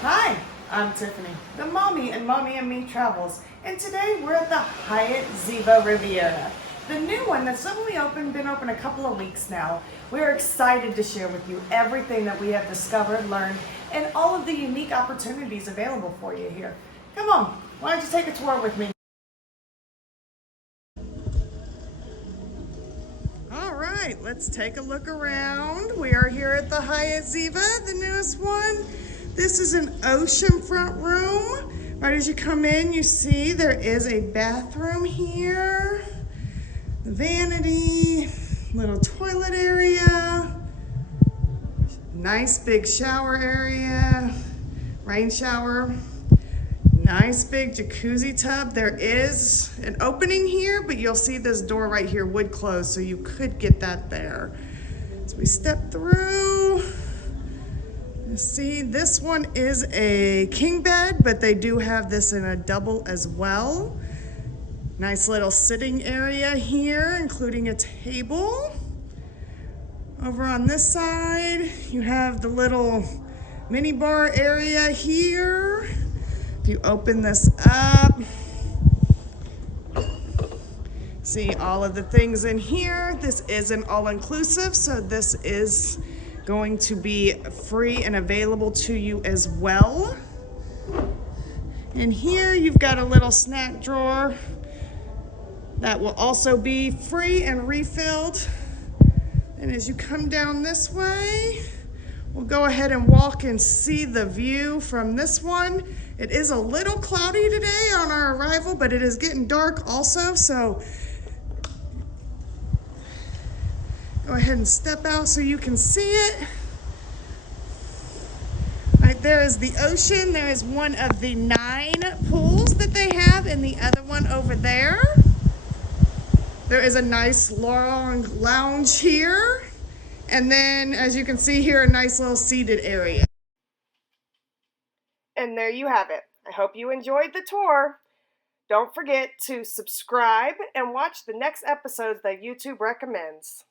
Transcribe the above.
Hi, I'm Tiffany, the mommy and Mommy and Me Travels, and today we're at the Hyatt Ziva Riviera, the new one that's only been open a couple of weeks now. We're excited to share with you everything that we have discovered, learned, and all of the unique opportunities available for you here. Come on, why don't you take a tour with me? All right, let's take a look around. We are here at the Hyatt Ziva, the newest one. This is an oceanfront room. Right as you come in, you see there is a bathroom here, the vanity, little toilet area, nice big shower area, rain shower, nice big jacuzzi tub. There is an opening here, but you'll see this door right here would close, so you could get that there. So we step through. See, this one is a king bed, but they do have this in a double as well. Nice little sitting area here, including a table. Over on this side, you have the little mini bar area here. If you open this up, see all of the things in here. This is an all-inclusive, so this is going to be free and available to you as well. And here you've got a little snack drawer that will also be free and refilled. And as you come down this way, we'll go ahead and walk and see the view from this one. It is a little cloudy today on our arrival, but it is getting dark also, so go ahead and step out so you can see it. Right there is the ocean. There is one of the 9 pools that they have, and the other one over there. There is a nice long lounge here. And then, as you can see here, a nice little seated area. And there you have it. I hope you enjoyed the tour. Don't forget to subscribe and watch the next episodes that YouTube recommends.